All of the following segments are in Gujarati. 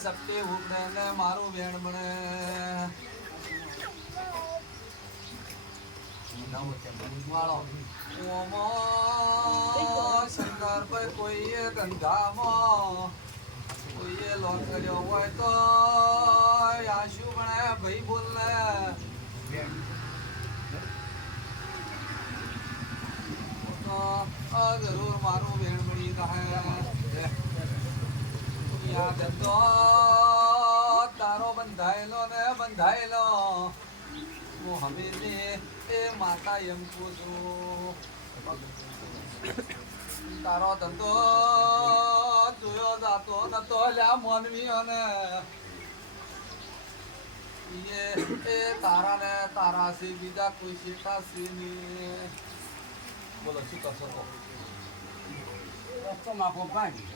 એ ઉપડે ને મારું વેણ બને. શંકર ભાઈ કોઈએ ધંધામાં, કોઈએ લોન કર્યો હોય તો આ શું બને, ભાઈ બોલ ને જરૂર મારું વેણ બની રહે યા ધંધો તારો બંધાયેલો ને બંધાયેલો. હું હમીરની એ માતા એમ પૂછું તારો ધંધો જોયો જાતો નતો લ્યા માનવીઓને. એ એ તારા ને તારા સી બીજા કોઈ શેઠા સી ની બોલો, શું કરશો? રસ્તો માફો કાઢી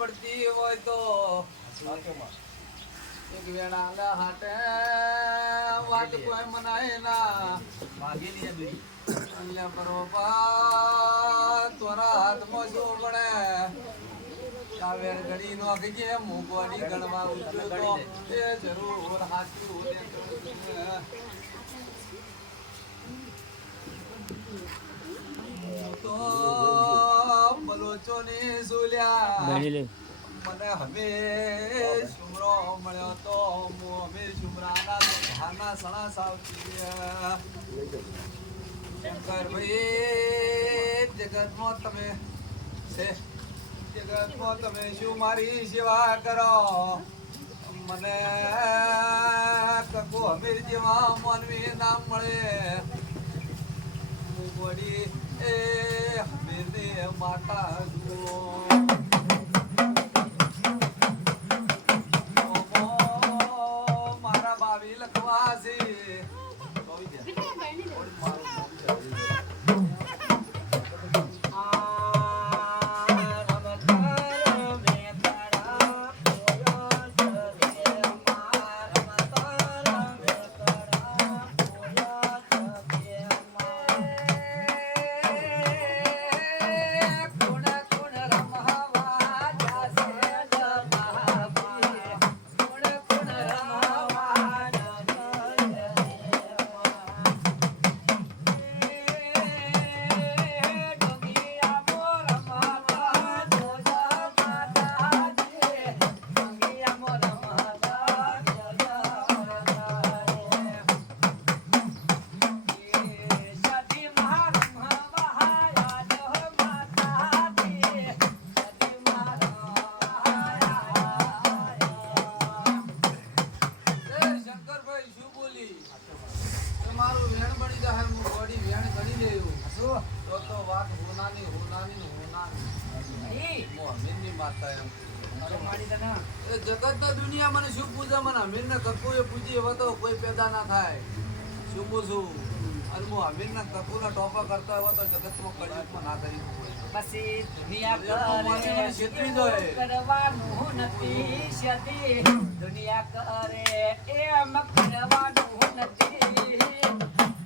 પડતી હોય તો એક વેણા હાટે વાત કોઈ મનાય ના ભાગી છે બીજી તોરા હાથમાં શું પડે કાવેર ઘડી નો કે મૂકવાની ગણવા ઉઠ્યો એ જરૂર હાચું મને હવે સુમરો મળ્યો તો હું અમે સુમરાના ધાના સણા સાવતી શંકર ભાઈ જગતમાં તમે છે. જગતમાં તમે શું મારી સેવા કરો? મને કકો હમીર જેવા માનવી નામ મળે. હું બોડી એ હમીરની માતા જુઓ. ને એ જગતના દુનિયા મને શું પૂજા મને અમીરને કકુએ પૂજી હવે તો કોઈ પેદા ના થાય શું પૂછું અને હું ટોપા કરતા તો જગતમાં કળિયુગમાં ના કરી પછી દુનિયા છેતરી જાય. કરવાનું નથી શતી દુનિયા કરે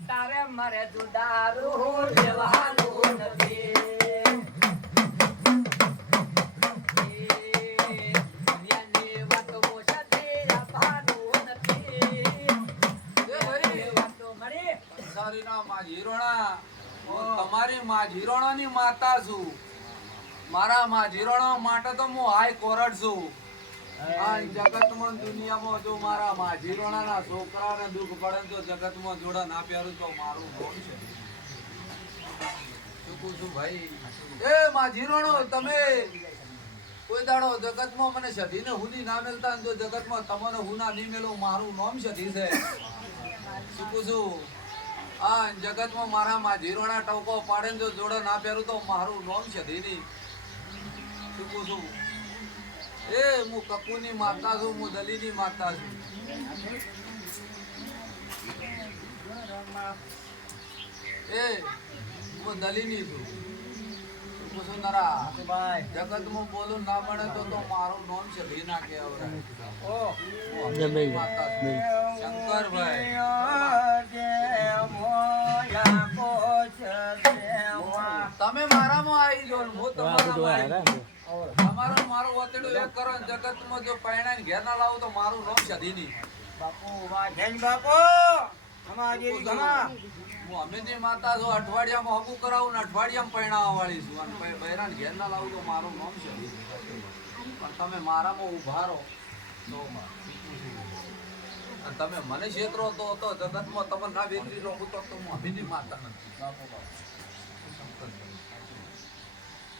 તારે મારે જુદારું લેવાનું નથી હું તમારી માજીરોણાની માતા છું. મારા માજીરોણા માટે તો હું હાઈ કોરટ છું. આ જગતમાં દુનિયામાં જો મારા માજીરોણાના છોકરાને દુઃખ પડે તો જગતમાં જોડા ના પહેરું તો મારું કોણ છે? શું છું ભાઈ? એ માજી રોણો તમે કોઈ દાડો જગતમાં મને સધીને હુની ના મેલતા જો જગતમાં તમને હું ના નહીં મેલો મારું નામ સધી છે. શું છું? આ જગતમાં મારા માજીરોના ટવકો પાડે ને જો જોડે ના પહેરું તો મારું નોમ છે નહીં શું કહું છું? એ હું કપૂની માતા છું હું દલીની માતા છું. એ હું દલીની છું. કહું નરા? ભાઈ જગતમાં બોલું ના પડે તો તો મારું નોન છે ભી ના કહેવાય. ઓ માતા. શંકરભાઈ. મારામાં આવી હું તમારામાં તમારો મારો વતડો એક કરો ને જગતમાં જો પૈણા ઘેર ના લાવો તો મારું નામ સધીની હું અમીની માતા છું અઠવાડિયામાં હગું કરાવું ને અઠવાડિયામાં પૈણા વાળી છું. અને બૈરાને ઘેર ના લાવું તો મારું નામ સધી પણ તમે મારામાં ઊભા રહો તો અને તમે મને છેતરો તો તો જગતમાં તમને ના વેચી રહું. તો તો હું અમીની માતા નથી.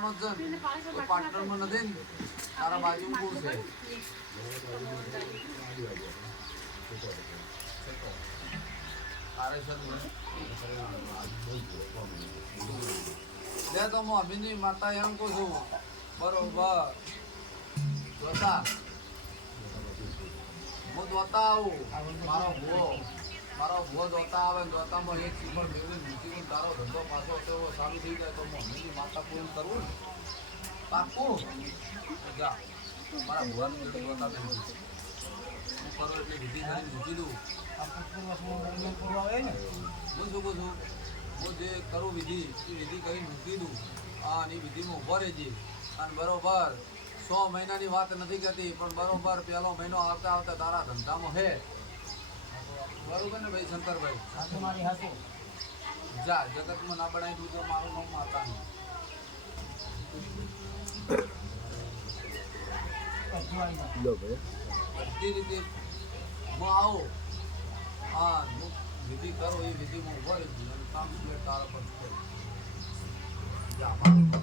એકલાનો જ છે. ને? કોઈ પાર્ટનરમાં નથી ને. તારા બાજુ કોણ છે? લે તો હું અભિની માતા બરોબર. હું જોતા આવું. મારો ભૂવો મારો ભૂવો જોતા આવે ને એક ચીમણ મેળવી મૂકીને તારો ધંધો પાછો તેવો સારું થઈ જાય તો હું અમીની માતા પૂરું કરવું ને. પાકું જા. મારા ભુવાનું જોતા બેસી હું કરો એટલે વિધિ કરીને મૂકી દઉં. હું શું કહું છું? હું જે કરું વિધિ, એ વિધિ કરીને મૂકી દઉં. હા એ વિધિમાં ઊભો રહેજે. અને બરોબર, સો મહિનાની વાત નથી કરતી પણ બરોબર પહેલો મહિનો આવતા આવતા તારા ધંધામાં હે. બરોબર ને ભાઈ શંકરભાઈ? જા જગતમાં ના બનાવી દઉં તો મારું નામ માતાનું બધી રીતે હું આવો. હા હું વિધિ કરો એ વિધિમાં ઊભો રહી અને કામ તારા પર જા મારું